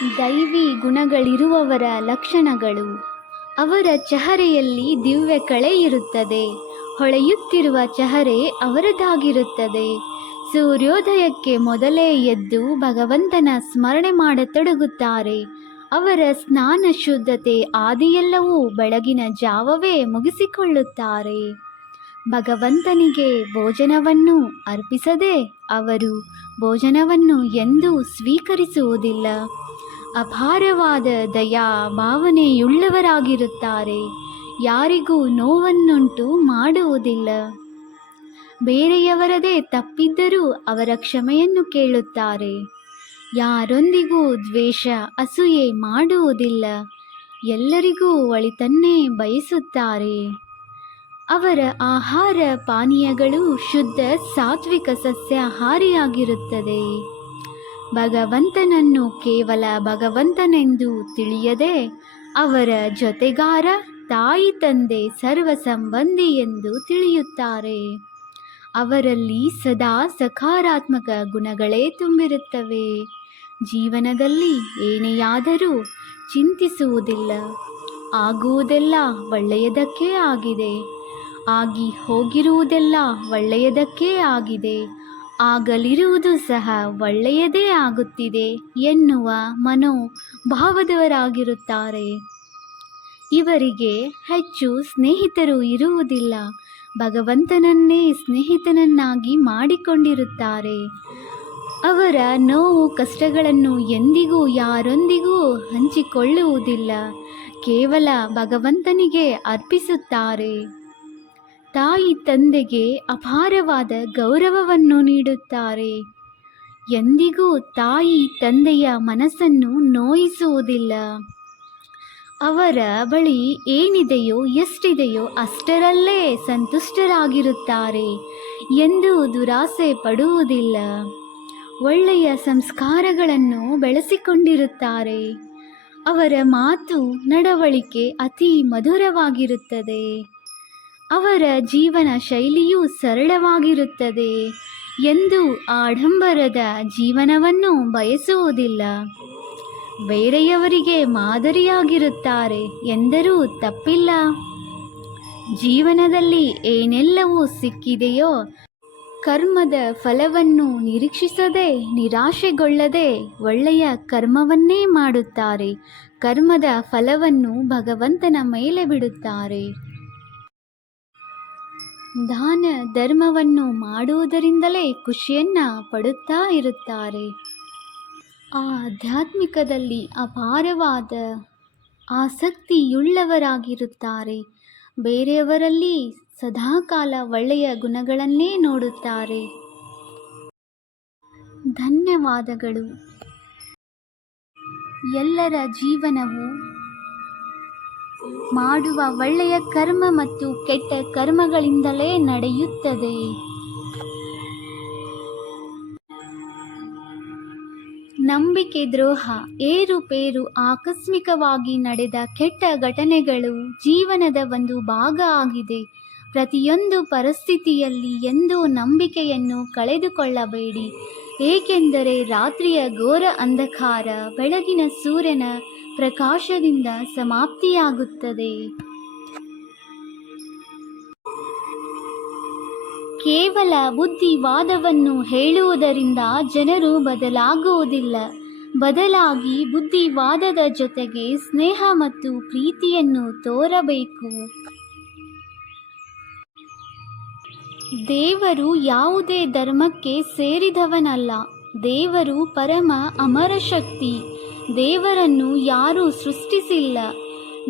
ದೈವಿ ಗುಣಗಳಿರುವವರ ಲಕ್ಷಣಗಳು. ಅವರ ಚಹರೆಯಲ್ಲಿ ದಿವ್ಯ ಕಳೆ ಇರುತ್ತದೆ. ಹೊಳೆಯುತ್ತಿರುವ ಚಹರೆ ಅವರದಾಗಿರುತ್ತದೆ. ಸೂರ್ಯೋದಯಕ್ಕೆ ಮೊದಲೇ ಎದ್ದು ಭಗವಂತನ ಸ್ಮರಣೆ ಮಾಡತೊಡಗುತ್ತಾರೆ. ಅವರ ಸ್ನಾನ ಶುದ್ಧತೆ ಆದಿಯೆಲ್ಲವೂ ಬೆಳಗಿನ ಜಾವವೇ ಮುಗಿಸಿಕೊಳ್ಳುತ್ತಾರೆ. ಭಗವಂತನಿಗೆ ಭೋಜನವನ್ನು ಅರ್ಪಿಸದೆ ಅವರು ಭೋಜನವನ್ನು ಎಂದೂ ಸ್ವೀಕರಿಸುವುದಿಲ್ಲ. ಅಪಾರವಾದ ದಯಾ ಭಾವನೆಯುಳ್ಳವರಾಗಿರುತ್ತಾರೆ. ಯಾರಿಗೂ ನೋವನ್ನುಂಟು ಮಾಡುವುದಿಲ್ಲ. ಬೇರೆಯವರದೇ ತಪ್ಪಿದ್ದರೂ ಅವರ ಕ್ಷಮೆಯನ್ನು ಕೇಳುತ್ತಾರೆ. ಯಾರೊಂದಿಗೂ ದ್ವೇಷ, ಅಸೂಯೆ ಮಾಡುವುದಿಲ್ಲ. ಎಲ್ಲರಿಗೂ ಒಳಿತನ್ನೇ ಬಯಸುತ್ತಾರೆ. ಅವರ ಆಹಾರ ಪಾನೀಯಗಳು ಶುದ್ಧ ಸಾತ್ವಿಕ ಸಸ್ಯಾಹಾರಿಯಾಗಿರುತ್ತದೆ. ಭಗವಂತನನ್ನು ಕೇವಲ ಭಗವಂತನೆಂದು ತಿಳಿಯದೆ ಅವರ ಜೊತೆಗಾರ ತಾಯಿ ತಂದೆ ಸರ್ವ ಸಂಬಂಧಿ ಎಂದು ತಿಳಿಯುತ್ತಾರೆ. ಅವರಲ್ಲಿ ಸದಾ ಸಕಾರಾತ್ಮಕ ಗುಣಗಳೇ ತುಂಬಿರುತ್ತವೆ. ಜೀವನದಲ್ಲಿ ಏನೆಯಾದರೂ ಚಿಂತಿಸುವುದಿಲ್ಲ. ಆಗುವುದೆಲ್ಲ ಒಳ್ಳೆಯದಕ್ಕೇ ಆಗಿದೆ. ಆಗಿ ಹೋಗಿರುವುದೆಲ್ಲ ಒಳ್ಳೆಯದಕ್ಕೇ ಆಗಿದೆ. ಆಗಲಿರುವುದು ಸಹ ಒಳ್ಳೆಯದೇ ಆಗುತ್ತಿದೆ ಎನ್ನುವ ಮನೋಭಾವದವರಾಗಿರುತ್ತಾರೆ. ಇವರಿಗೆ ಹೆಚ್ಚು ಸ್ನೇಹಿತರು ಇರುವುದಿಲ್ಲ. ಭಗವಂತನನ್ನೇ ಸ್ನೇಹಿತನನ್ನಾಗಿ ಮಾಡಿಕೊಂಡಿರುತ್ತಾರೆ. ಅವರ ನೋವು ಕಷ್ಟಗಳನ್ನು ಎಂದಿಗೂ ಯಾರೊಂದಿಗೂ ಹಂಚಿಕೊಳ್ಳುವುದಿಲ್ಲ. ಕೇವಲ ಭಗವಂತನಿಗೆ ಅರ್ಪಿಸುತ್ತಾರೆ. ತಾಯಿ ತಂದೆಗೆ ಅಪಾರವಾದ ಗೌರವವನ್ನು ನೀಡುತ್ತಾರೆ. ಎಂದಿಗೂ ತಾಯಿ ತಂದೆಯ ಮನಸ್ಸನ್ನು ನೋಯಿಸುವುದಿಲ್ಲ. ಅವರ ಬಳಿ ಏನಿದೆಯೋ ಎಷ್ಟಿದೆಯೋ ಅಷ್ಟರಲ್ಲೇ ಸಂತುಷ್ಟರಾಗಿರುತ್ತಾರೆ ಎಂದು ದುರಾಸೆ ಪಡುವುದಿಲ್ಲ. ಒಳ್ಳೆಯ ಸಂಸ್ಕಾರಗಳನ್ನು ಬೆಳೆಸಿಕೊಂಡಿರುತ್ತಾರೆ. ಅವರ ಮಾತು, ನಡವಳಿಕೆ ಅತಿ ಮಧುರವಾಗಿರುತ್ತದೆ. ಅವರ ಜೀವನ ಶೈಲಿಯೂ ಸರಳವಾಗಿರುತ್ತದೆ ಎಂದು ಆಡಂಬರದ ಜೀವನವನ್ನು ಬಯಸುವುದಿಲ್ಲ. ಬೇರೆಯವರಿಗೆ ಮಾದರಿಯಾಗಿರುತ್ತಾರೆ ಎಂದರೂ ತಪ್ಪಿಲ್ಲ. ಜೀವನದಲ್ಲಿ ಏನೆಲ್ಲವೂ ಸಿಕ್ಕಿದೆಯೋ, ಕರ್ಮದ ಫಲವನ್ನು ನಿರೀಕ್ಷಿಸದೆ, ನಿರಾಶೆಗೊಳ್ಳದೆ ಒಳ್ಳೆಯ ಕರ್ಮವನ್ನೇ ಮಾಡುತ್ತಾರೆ. ಕರ್ಮದ ಫಲವನ್ನು ಭಗವಂತನ ಮೇಲೆ ಬಿಡುತ್ತಾರೆ. ದಾನ ಧರ್ಮವನ್ನು ಮಾಡುವುದರಿಂದಲೇ ಖುಷಿಯನ್ನ ಪಡುತ್ತಾ ಇರುತ್ತಾರೆ. ಆಧ್ಯಾತ್ಮಿಕದಲ್ಲಿ ಅಪಾರವಾದ ಆಸಕ್ತಿಯುಳ್ಳವರಾಗಿರುತ್ತಾರೆ. ಬೇರೆಯವರಲ್ಲಿ ಸದಾಕಾಲ ಒಳ್ಳೆಯ ಗುಣಗಳನ್ನೇ ನೋಡುತ್ತಾರೆ. ಧನ್ಯವಾದಗಳು. ಎಲ್ಲರ ಜೀವನವು ಮಾಡುವ ಒಳ್ಳೆಯ ಕರ್ಮ ಮತ್ತು ಕೆಟ್ಟ ಕರ್ಮಗಳಿಂದಲೇ ನಡೆಯುತ್ತದೆ. ನಂಬಿಕೆ ದ್ರೋಹ ಏರುಪೇರು ಆಕಸ್ಮಿಕವಾಗಿ ನಡೆದ ಕೆಟ್ಟ ಘಟನೆಗಳು ಜೀವನದ ಒಂದು ಭಾಗ ಆಗಿದೆ. ಪ್ರತಿಯೊಂದು ಪರಿಸ್ಥಿತಿಯಲ್ಲಿ ಎಂದೂ ನಂಬಿಕೆಯನ್ನು ಕಳೆದುಕೊಳ್ಳಬೇಡಿ. ಏಕೆಂದರೆ ರಾತ್ರಿಯ ಘೋರ ಅಂಧಕಾರ ಬೆಳಗಿನ ಸೂರ್ಯನ ಪ್ರಕಾಶದಿಂದ ಸಮಾಪ್ತಿಯಾಗುತ್ತದೆ. ಕೇವಲ ಬುದ್ಧಿವಾದವನ್ನು ಹೇಳುವುದರಿಂದ ಜನರು ಬದಲಾಗುವುದಿಲ್ಲ. ಬದಲಾಗಿ ಬುದ್ಧಿವಾದದ ಜೊತೆಗೆ ಸ್ನೇಹ ಮತ್ತು ಪ್ರೀತಿಯನ್ನು ತೋರಬೇಕು. ದೇವರು ಯಾವುದೇ ಧರ್ಮಕ್ಕೆ ಸೇರಿದವನಲ್ಲ. ದೇವರು ಪರಮ ಅಮರ ಶಕ್ತಿ. ದೇವರನ್ನು ಯಾರೂ ಸೃಷ್ಟಿಸಿಲ್ಲ.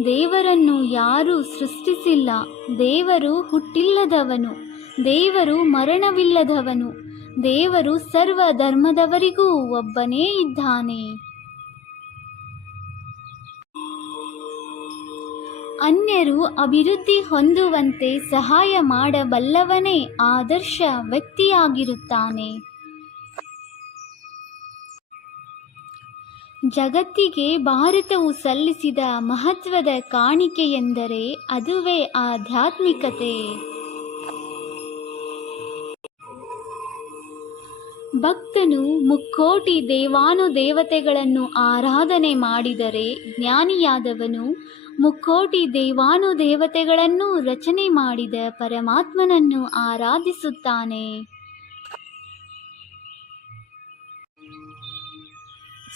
ದೇವರನ್ನು ಯಾರೂ ಸೃಷ್ಟಿಸಿಲ್ಲ. ದೇವರು ಹುಟ್ಟಿಲ್ಲದವನು. ದೇವರು ಮರಣವಿಲ್ಲದವನು. ದೇವರು ಸರ್ವ ಧರ್ಮದವರಿಗೂ ಒಬ್ಬನೇ ಇದ್ದಾನೆ. ಅನ್ಯರು ಅಭಿವೃದ್ಧಿ ಹೊಂದುವಂತೆ ಸಹಾಯ ಮಾಡಬಲ್ಲವನೇ ಆದರ್ಶ ವ್ಯಕ್ತಿಯಾಗಿರುತ್ತಾನೆ. ಜಗತ್ತಿಗೆ ಭಾರತವು ಸಲ್ಲಿಸಿದ ಮಹತ್ವದ ಕಾಣಿಕೆಯೆಂದರೆ ಅದುವೇ ಆಧ್ಯಾತ್ಮಿಕತೆ. ಭಕ್ತನು ಮುಕ್ಕೋಟಿ ದೇವಾನುದೇವತೆಗಳನ್ನು ಆರಾಧನೆ ಮಾಡಿದರೆ ಜ್ಞಾನಿಯಾದವನು ಮುಕ್ಕೋಟಿ ದೇವಾನುದೇವತೆಗಳನ್ನು ರಚನೆ ಮಾಡಿದ ಪರಮಾತ್ಮನನ್ನು ಆರಾಧಿಸುತ್ತಾನೆ.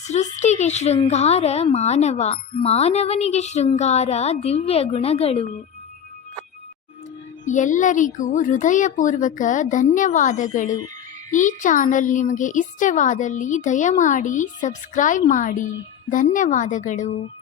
ಸೃಷ್ಟಿಗೆ ಶೃಂಗಾರ ಮಾನವ, ಮಾನವನಿಗೆ ಶೃಂಗಾರ ದಿವ್ಯ ಗುಣಗಳು. ಎಲ್ಲರಿಗೂ ಹೃದಯಪೂರ್ವಕ ಧನ್ಯವಾದಗಳು. ಈ ಚಾನಲ್ ನಿಮಗೆ ಇಷ್ಟವಾದಲ್ಲಿ ದಯಮಾಡಿ ಸಬ್ಸ್ಕ್ರೈಬ್ ಮಾಡಿ. ಧನ್ಯವಾದಗಳು.